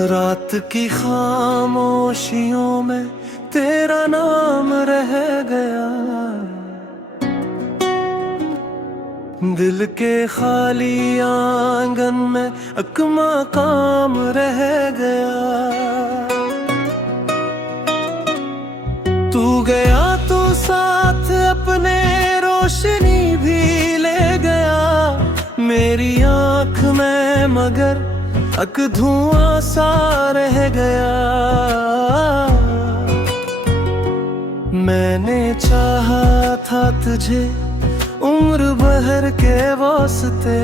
रात की खामोशियों में तेरा नाम रह गया, दिल के खाली आंगन में एक मकाम रह गया। तू गया तो साथ अपने रोशनी भी ले गया, मेरी आँख में मगर एक धुआं सा रह गया। मैंने चाहा था तुझे उम्र भर के वास्ते,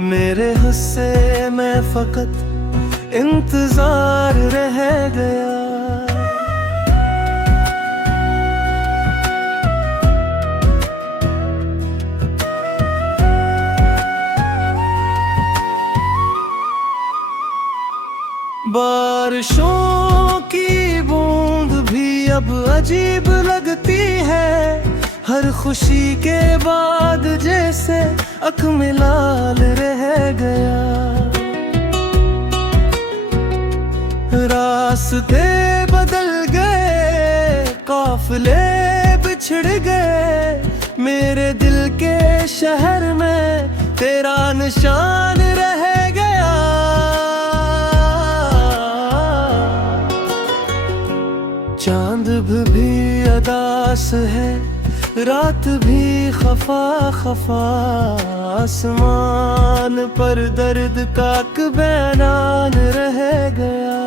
मेरे हिस्से में फकत इंतजार रह गया। बारिशों की बूंद भी अब अजीब लगती है, हर खुशी के बाद जैसे अख में लाल रह गया। रास्ते बदल गए, काफिले बिछड़ गए, मेरे दिल के शहर में तेरा निशान रह गया। चांद भी अदास है, रात भी खफा खफा, आसमान पर दर्द का एक बैनान रह गया।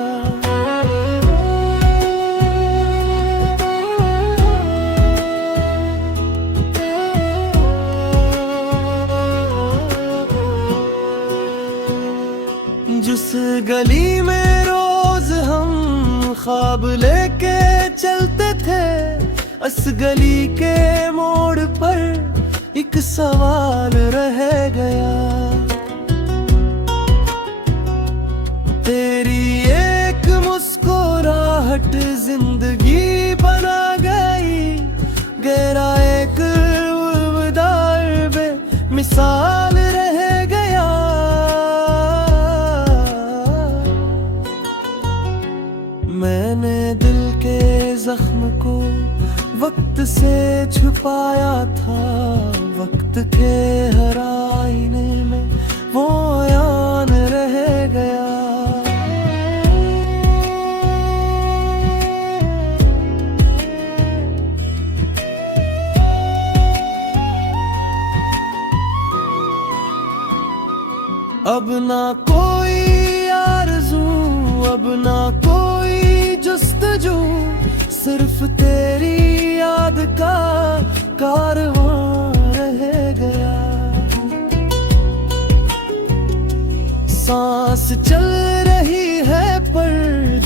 जिस गली में रोज हम ख्वाब लेके चलते थे, उस गली के मोड़ पर एक सवाल रह गया। तेरी एक मुस्कुराहट जिंदगी बना गई, गहरा एक अलविदा बे मिसाल रह गया। मैंने दिल के जख्म को वक्त से छुपाया था, वक्त के हर आईने में वो यान रह गया। अब ना कोई आरज़ू, अब ना कोई जुस्तजू, सिर्फ तेरी याद का कारवां रह गया। सांस चल रही है पर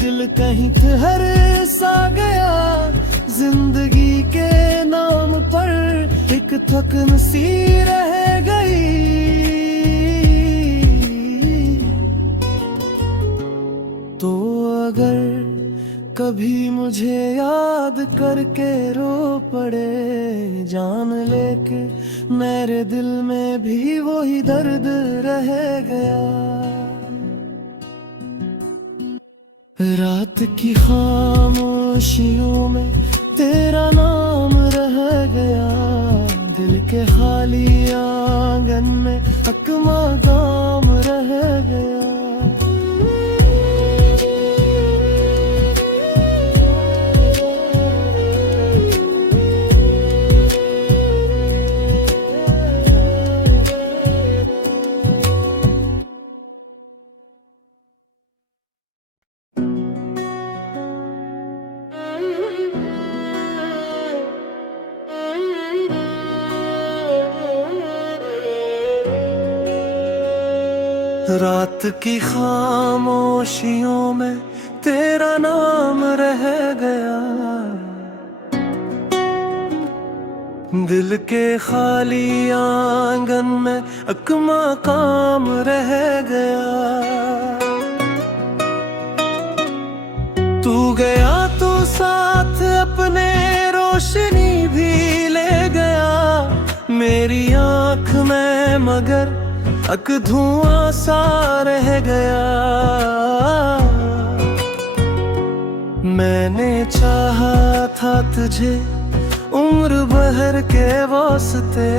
दिल कहीं ठहर सा गया, जिंदगी के नाम पर एक थकन सी रह गई। तो अगर कभी मुझे याद करके रो पड़े, जान लेके मेरे दिल में भी वही दर्द रह गया। रात की खामोशियों में तेरा नाम रह गया, दिल के खाली आंगन में एक मकाम रह गया। रात की खामोशियों में तेरा नाम रह गया, दिल के खाली आंगन में एक मकाम रह गया। तू गया तो साथ अपने रोशनी भी ले गया, मेरी आँख में मगर एक धुआं सा रह गया। मैंने चाहा था तुझे उम्र भर के वास्ते,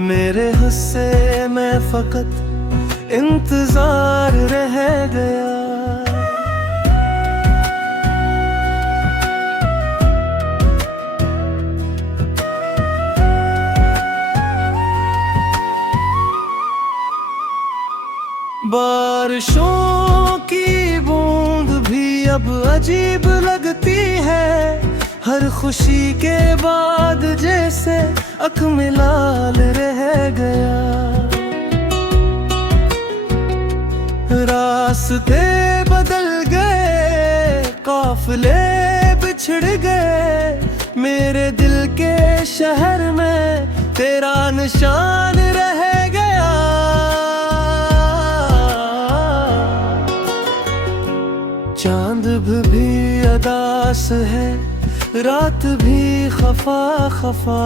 मेरे हिस्से में फकत इंतजार रह गया। बारिशों की बूंद भी अब अजीब लगती है, हर खुशी के बाद जैसे अख में लाल रह गया। रास्ते बदल गए, काफिले बिछड़ गए, मेरे दिल के शहर में तेरा निशान रह गया। चांद भी अदास है, रात भी खफा खफा,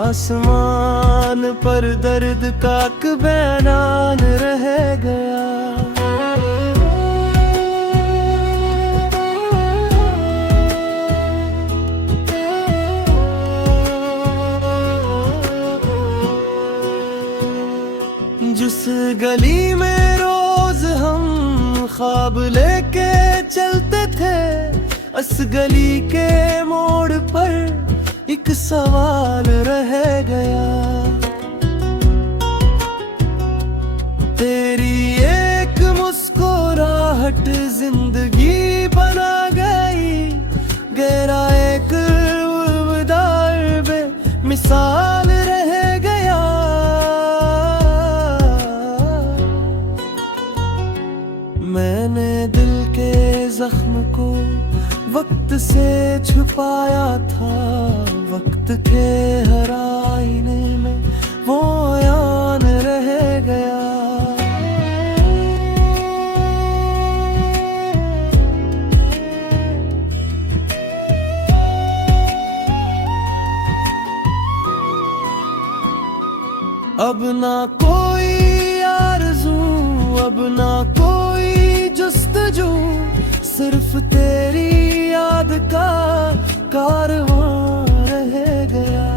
आसमान पर दर्द का बयान रह गया। जिस गली में रोज हम ख्वाब लेके चलते थे, उस गली के मोड़ पर एक सवाल रह गया। तेरी एक मुस्कुराहट जिंदगी बना गई, गहरा एक उदार मिसाल रह गया। मैंने दिल के जख्म को वक्त से छुपाया था, वक्त के हर आईने में वो यान रह गया। अब ना कोई आरज़ू, अब ना कोई जुस्तजू, सिर्फ तेरी याद का कारवां रह गया।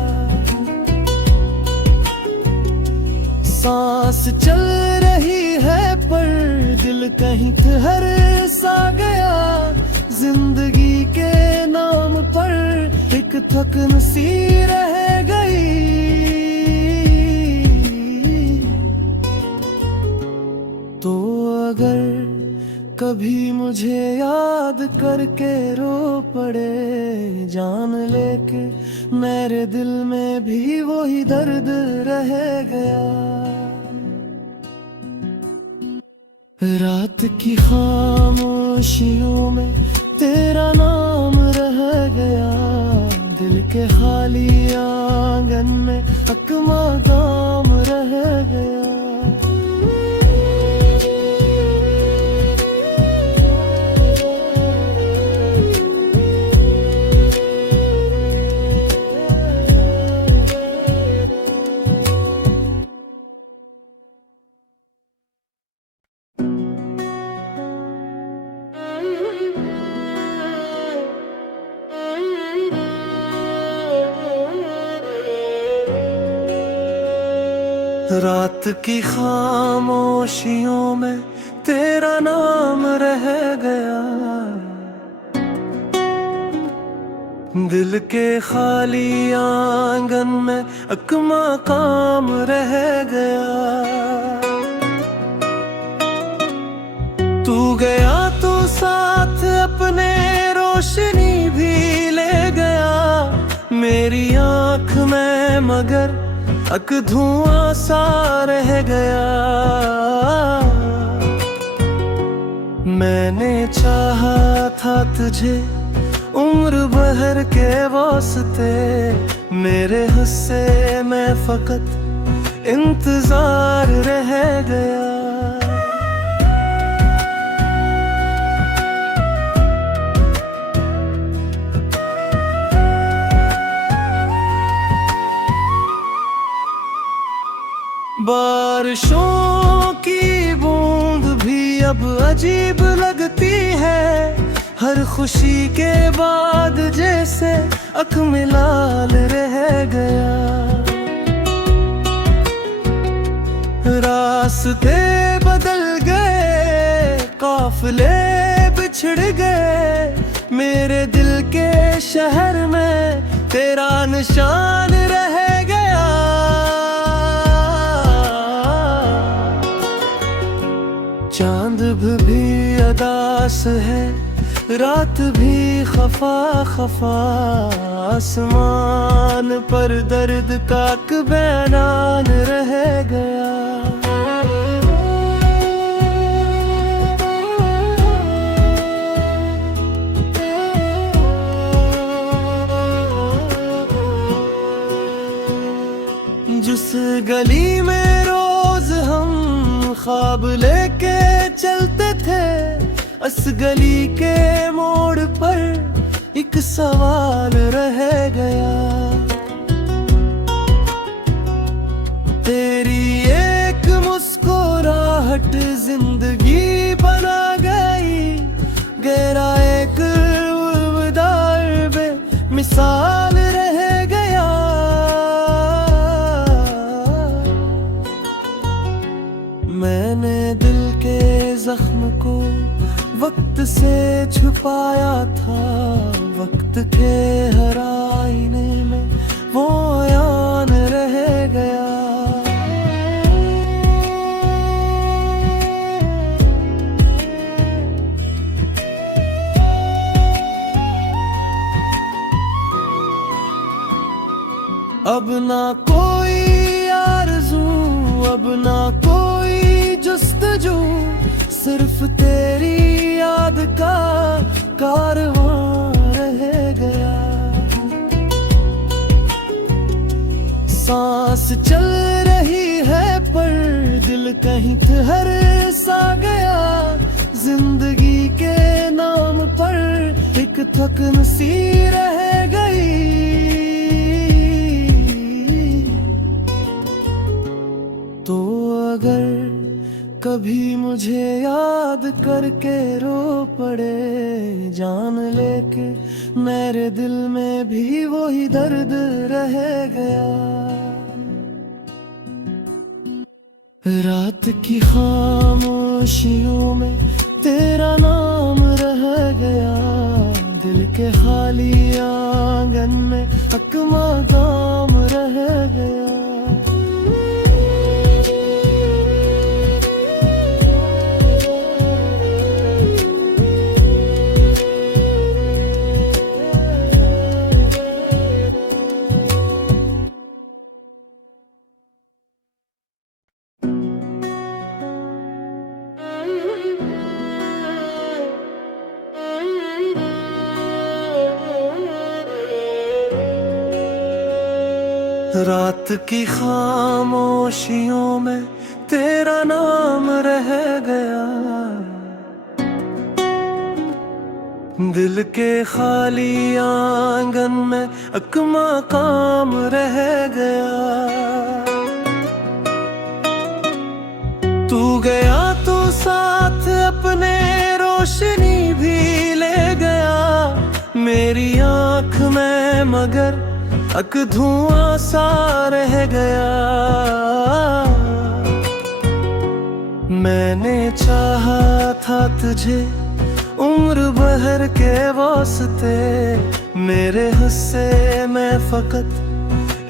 सांस चल रही है पर दिल कहीं ठहर सा गया, जिंदगी के नाम पर एक थकन सी रह गई। तो अगर कभी मुझे याद करके रो पड़े, जान लेके मेरे दिल में भी वही दर्द रह गया। रात की खामोशियों में तेरा नाम रह गया, दिल के खाली आंगन में हक मकाम रह गया। रात की खामोशियों में तेरा नाम रह गया, दिल के खाली आंगन में एक मकाम रह गया। तू गया तो साथ अपने रोशनी भी ले गया, मेरी आँख में मगर एक धुआं सा रह गया। मैंने चाहा था तुझे उम्र भर के वास्ते, मेरे हिस्से में फकत इंतजार रह गया। बारिशों की बूंद भी अब अजीब लगती है, हर खुशी के बाद जैसे आँख में लाल रह गया। रास्ते बदल गए, काफिले बिछड़ गए, मेरे दिल के शहर में तेरा निशान रह गया। चांद भी अदास है, रात भी खफा खफा, आसमान पर दर्द का एक बैनान रह गया। जिस गली में रोज हम ख्वाब लेके चलते थे, उस गली के मोड़ पर एक सवाल रह गया। तेरी एक मुस्कुराहट जिंदगी बना गई, गहरा एक अलविदा बे मिसाल रह गया। मैंने दिल के जख्म को वक्त से छुपाया था, वक्त के हर आईने में वो यान रह गया। अब ना कोई आरज़ू, अब ना कोई जुस्तजू, सिर्फ तेरी याद का कारवां रह गया। सांस चल रही है पर दिल कहीं ठहर सा गया। जिंदगी के नाम पर एक थकन सी रह गई। तो अगर कभी मुझे याद करके रो पड़े, जान लेके मेरे दिल में भी वही दर्द रह गया। रात की खामोशियों में तेरा नाम रह गया, दिल के खाली आंगन में हक मकाम रह गया। रात की खामोशियों में तेरा नाम रह गया, दिल के खाली आंगन में एक मकाम रह गया। तू गया तो साथ अपने रोशनी भी ले गया, मेरी आँख में मगर एक धुआं सा रह गया। मैंने चाहा था तुझे उम्र भर के वास्ते, मेरे हिस्से में फकत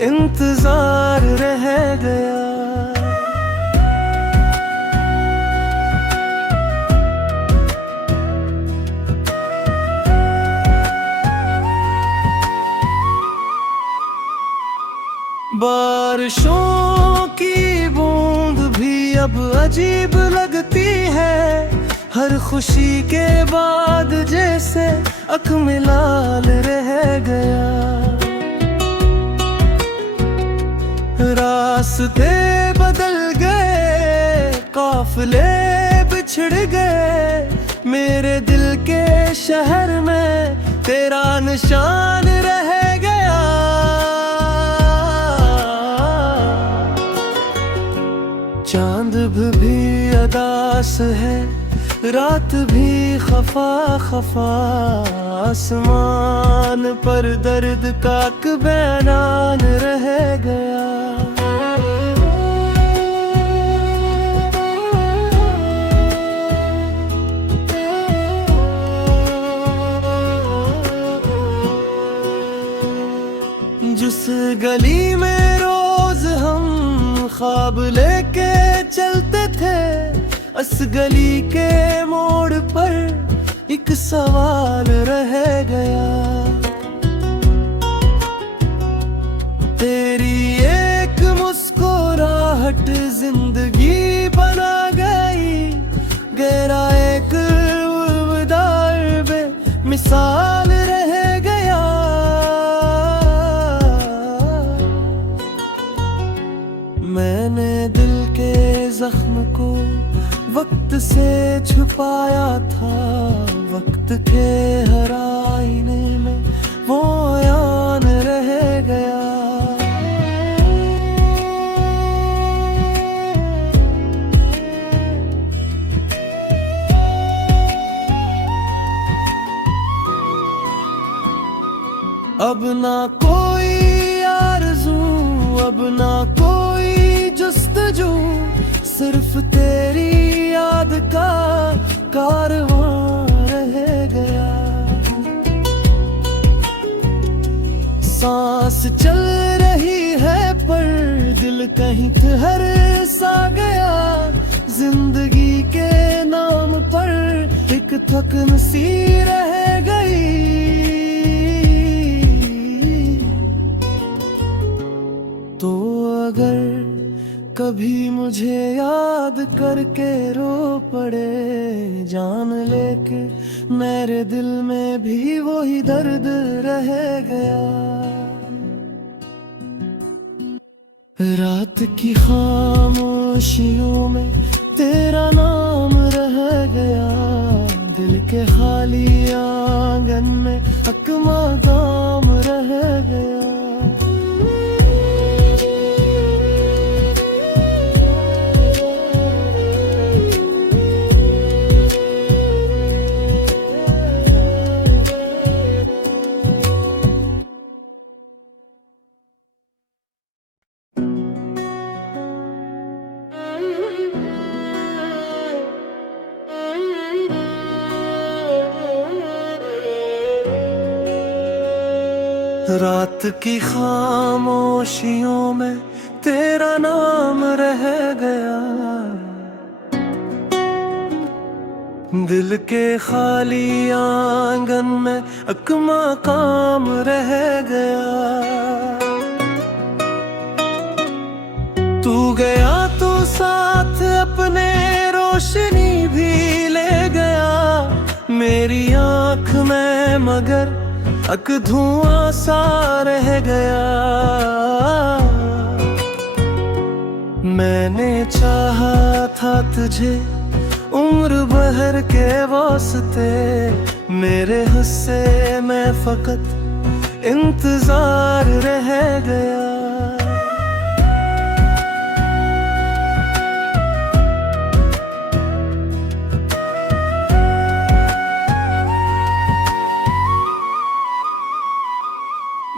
इंतजार रह गया। बारिशों की बूंद भी अब अजीब लगती है, हर खुशी के बाद जैसे आँख में लाल रह गया। रास्ते बदल गए, काफिले बिछड़ गए, मेरे दिल के शहर में तेरा निशान रह गया। चांद भी अदास है, रात भी खफा खफा, आसमान पर दर्द का बैरान रह गया। जिस गली में रोज हम ख्वाब लेके चलते थे, उस गली के मोड़ पर एक सवाल रह गया। तेरी एक मुस्कुराहट जिंदगी बना गई, गहरा एक उबदार बेमिसाल रह गया। मैंने दिल के जख्म को वक्त से छुपाया था, वक्त के हर आईने में वो यान रह गया। अब ना कोई आरज़ू, अब ना कोई जुस्तजू, सिर्फ तेरी याद का कारवां रह गया। सांस चल रही है पर दिल कहीं ठहर सा गया। जिंदगी के नाम पर एक थकन सी रह गई। तो अगर कभी मुझे याद करके रो पड़े, जान लेके मेरे दिल में भी वही दर्द रह गया। रात की खामोशियों में तेरा नाम रह गया। दिल के खाली आंगन में हक मकाम रह गया। रात की खामोशियों में तेरा नाम रह गया। दिल के खाली आंगन में एक मकाम रह गया। तू गया तो साथ अपने रोशनी भी ले गया। मेरी आँख में मगर एक धुआं सा रह गया। मैंने चाहा था तुझे उम्र भर के वास्ते, मेरे हिस्से में फकत इंतजार रह गया।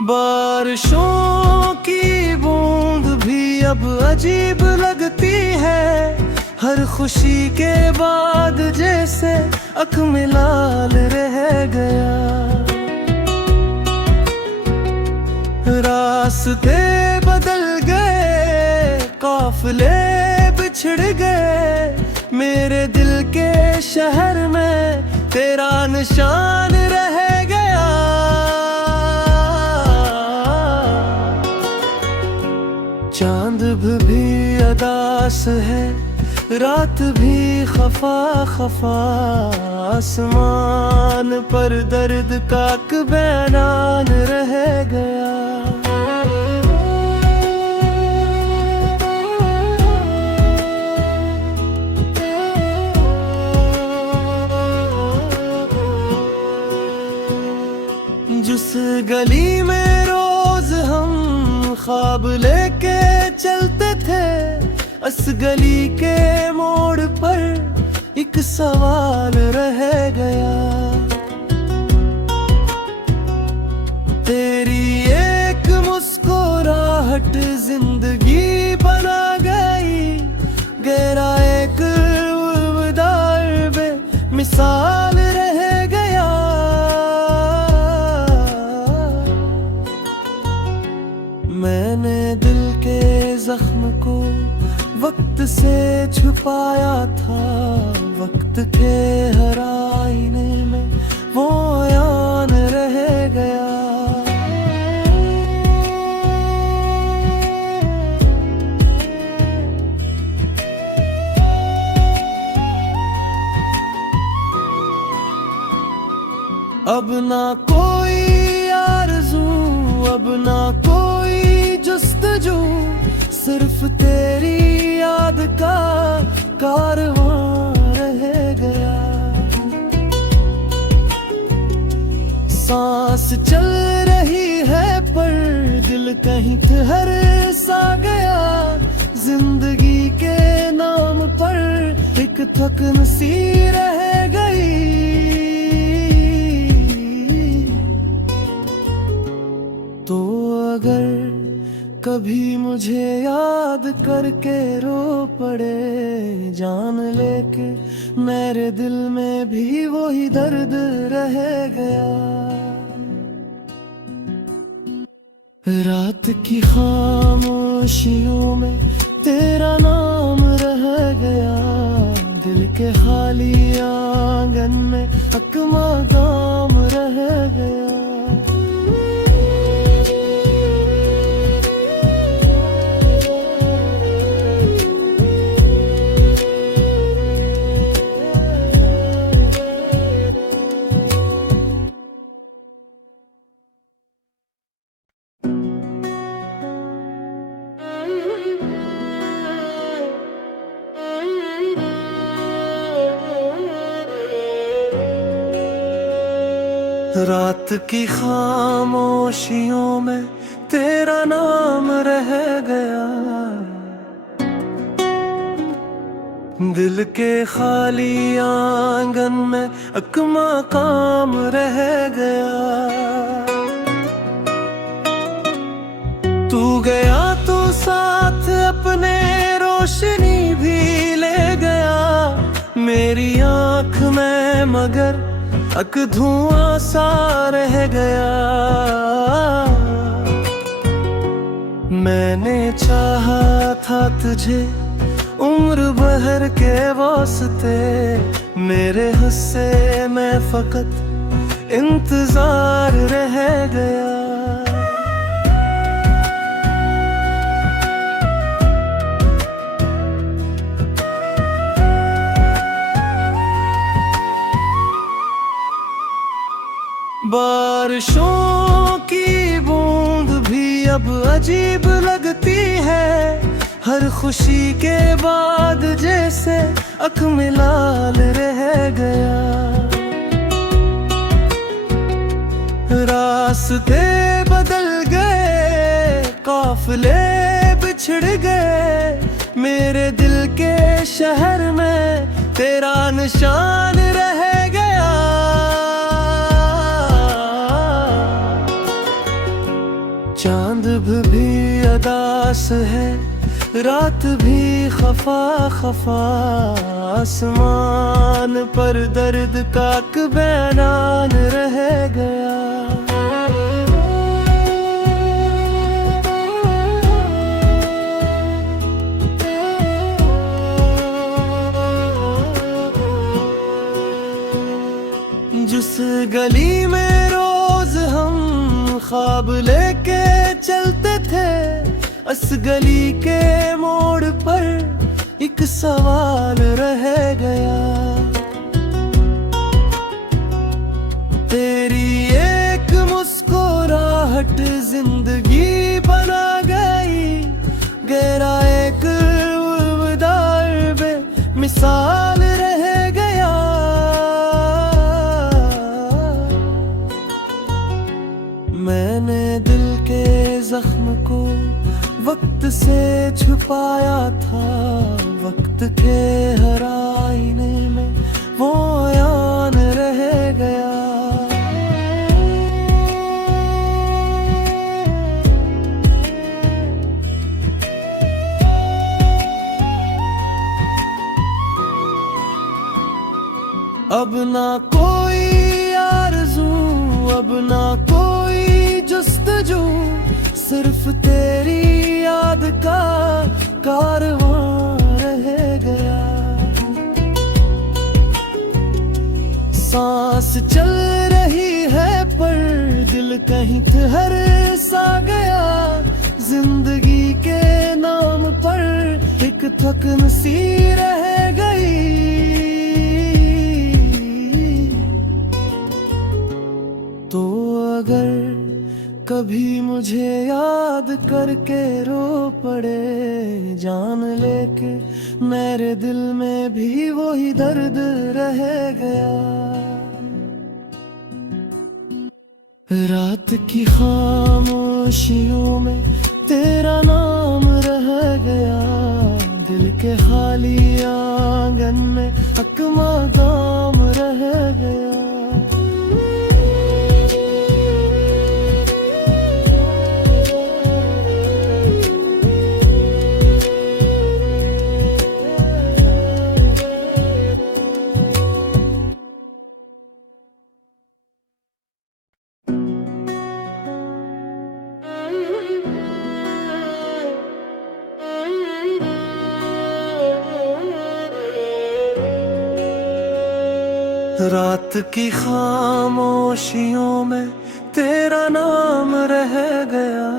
बारिशों की बूंद भी अब अजीब लगती है। हर खुशी के बाद जैसे अख में लाल रह गया। रास्ते बदल गए, काफिले बिछड़ गए। मेरे दिल के शहर में तेरा निशान रह गया। चांद भी अदास है, रात भी खफा खफा। आसमान पर दर्द का बैरान रह गया। जिस गली में रोज हम ख्वाब लेके चलते थे, उस गली के मोड़ पर एक सवाल रह गया। तेरी एक मुस्कुराहट जिंदगी बना गई, गहरा एक अलविदा बे मिसाल रह गया। मैंने दिल के जख्म को वक्त से छुपाया था, वक्त के हर आईने में वो यान रह गया। अब ना कोई आरज़ू, अब ना कोई जुस्तजू, सिर्फ तेरी याद का कारवां रह गया। सांस चल रही है पर दिल कहीं ठहर सा गया। जिंदगी के नाम पर एक थकन सी रह गई। तो अगर कभी मुझे याद करके रो पड़े, जान लेके मेरे दिल में भी वही दर्द रह गया। रात की खामोशियों में तेरा नाम रह गया। दिल के खाली आंगन में अकमा गाम रह गया। रात की खामोशियों में तेरा नाम रह गया। दिल के खाली आंगन में अकमा काम रह गया। तू गया तो साथ अपने रोशनी भी ले गया। मेरी आँख में मगर अक धुआं सा रह गया। मैंने चाहा था तुझे उम्र भर के वास्ते, मेरे हिस्से में फकत इंतजार रह गया। बारिशों की बूंद भी अब अजीब लगती है। हर खुशी के बाद जैसे अख में लाल रह गया। रास्ते बदल गए, काफिले बिछड़ गए। मेरे दिल के शहर में तेरा निशान रह गया। चांद भी अदास है, रात भी खफा खफा। आसमान पर दर्द का बयान रह गया। जिस गली में रोज हम ख्वाब लेके चलते थे, उस गली के मोड़ पर एक सवाल रह गया। तेरी एक मुस्कुराहट जिंदगी बना गई, गहरा एक अलविदा बे मिसाल रह गया। मैंने दिल के जख्म को वक्त से छुपाया था, वक्त के हर आईने में वो यान रह गया। अब ना कोई आरज़ू, अब ना कोई जुस्तजू, सिर्फ तेरी याद का कारवां रह गया। सांस चल रही है पर दिल कहीं ठहर सा गया। जिंदगी के नाम पर एक थकन सी रह गई। तो अगर कभी मुझे याद करके रो पड़े, जान लेके मेरे दिल में भी वही दर्द रह गया। रात की खामोशियों में तेरा नाम रह गया। दिल के खाली आंगन में अकमा गाम रह गया। रात की खामोशियों में तेरा नाम रह गया।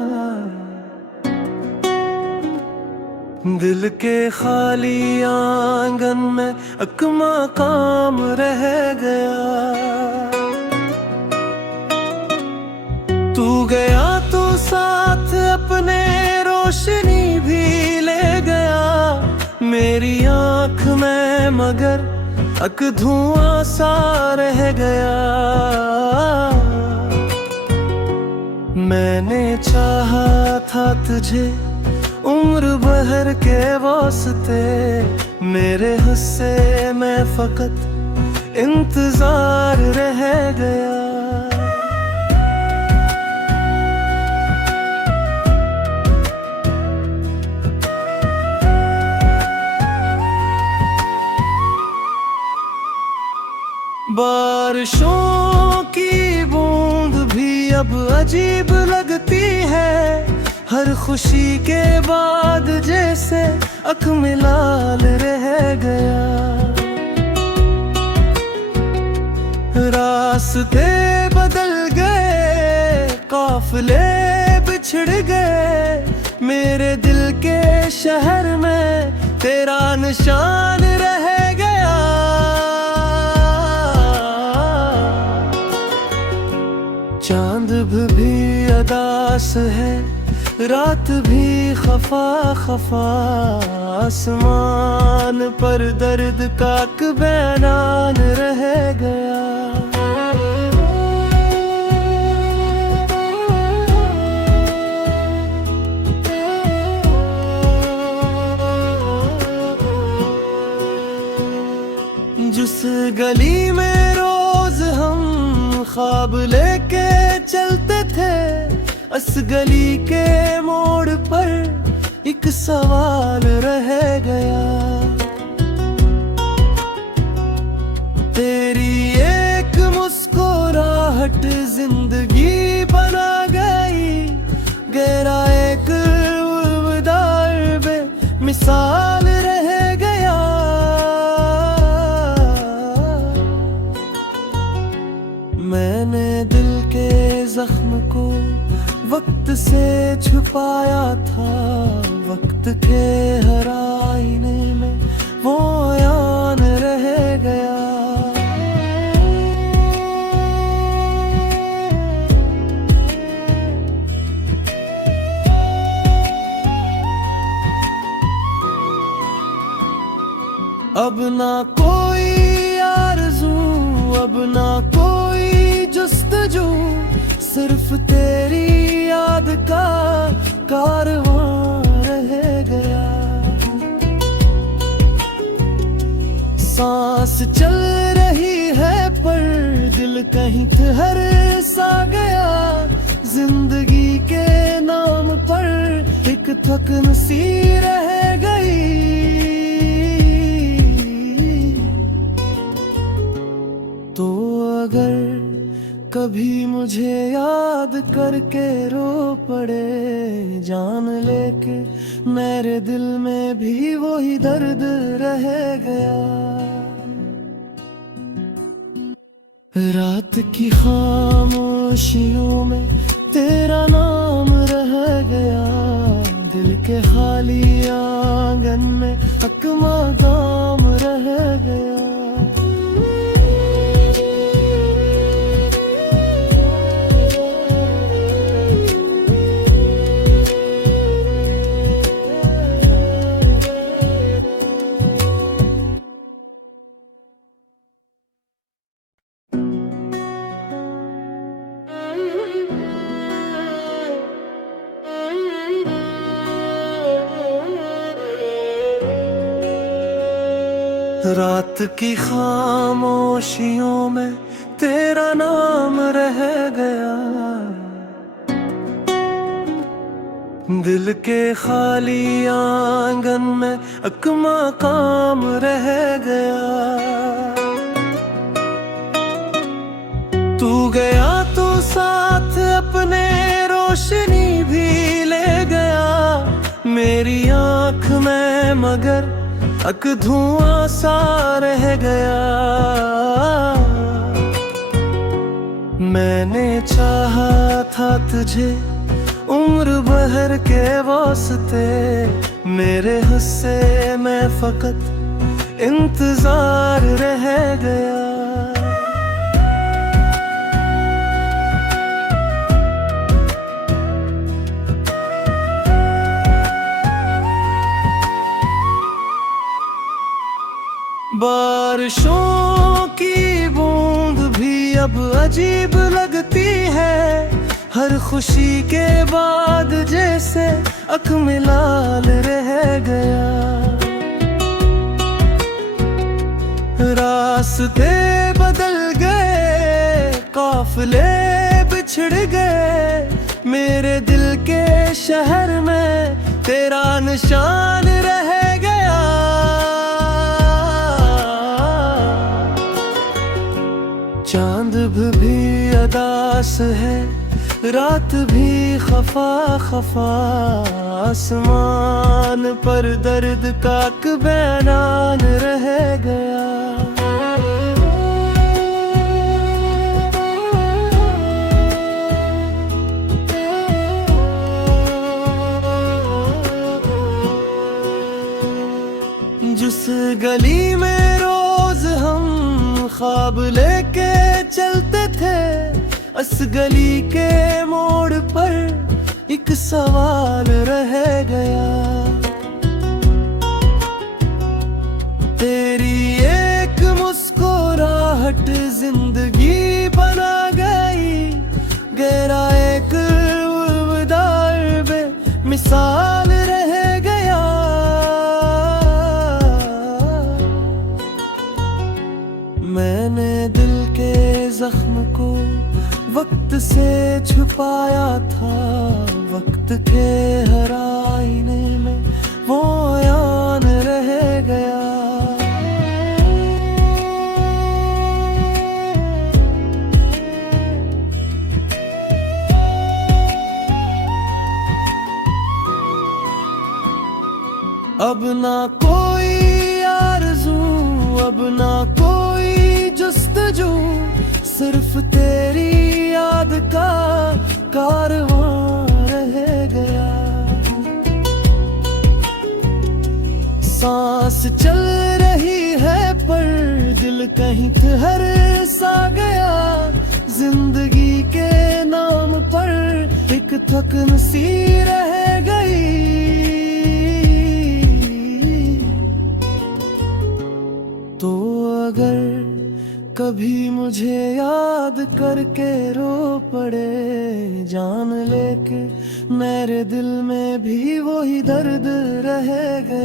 दिल के खाली आंगन में अकमा काम रह गया। तू गया तो साथ अपने रोशनी भी ले गया। मेरी आँख में मगर अक धुआं सा रह गया। मैंने चाहा था तुझे उम्र भर के वास्ते। मेरे हिस्से में फकत इंतजार रह गया। बारिशों की बूंद भी अब अजीब लगती है। हर खुशी के बाद जैसे अख में लाल रह गया। रास्ते बदल गए, काफिले बिछड़ गए। मेरे दिल के शहर में तेरा निशान रह गया। चांद भी अदास है, रात भी खफा खफा। आसमान पर दर्द का बयान रह गया। जिस गली में रोज हम ख्वाब लेके चलते थे, उस गली के मोड़ पर एक सवाल रह गया। तेरी एक मुस्कुराहट जिंदगी बना गई। गहरा एक उदार बे मिसाल रह गया। मैंने दिल के जख्म को वक्त से छुपाया था। वक्त के हर आईने में वो यान रह गया। अब ना कोई आरज़ू, अब ना कोई जुस्तजू, सिर्फ तेरी याद का कारवां रह गया। सांस चल कहीं ठहर सा गया, जिंदगी के नाम पर एक थकन सी रह गई। तो अगर कभी मुझे याद करके रो पड़े, जान लेके मेरे दिल में भी वही दर्द रह गया। रात की खामोशियों में तेरा नाम रह गया, दिल के खाली आंगन में हकमा गाम रह गया। रात की खामोशियों में तेरा नाम रह गया, दिल के खाली आंगन में एक मकाम रह गया। तू गया तो साथ अपने रोशनी भी ले गया, मेरी आँख में मगर एक धुआं सा रह गया। मैंने चाहा था तुझे उम्र भर के वास्ते, मेरे हिस्से में फकत इंतजार रह गया। बारिशों की बूंद भी अब अजीब लगती है, हर खुशी के बाद जैसे अख में लाल रह गया। रास्ते बदल गए, काफिले बिछड़ गए, मेरे दिल के शहर में तेरा निशान रह गया। चांद भी अदास है, रात भी खफा खफा, आसमान पर दर्द का एक बैनान रह गया। जिस गली में रोज हम ख्वाब लेके चलते थे, उस गली के मोड़ पर एक सवाल रह गया। तेरी एक मुस्कुराहट जिंदगी बना गई, गहरा एक अलविदा बे मिसाल रह गया। मैंने दिल के जख्म को वक्त से छुपाया था, वक्त के हर आईने में वो यान रह गया। अब ना कोई आरज़ू, अब ना कोई जुस्तजू, सिर्फ तेरी याद का कारवां रह गया। सांस चल रही है पर दिल कहीं ठहर सा गया, जिंदगी के नाम पर एक थकन सी रह गई। तो अगर कभी मुझे याद करके रो पड़े, जान लेके मेरे दिल में भी वही दर्द रह गया।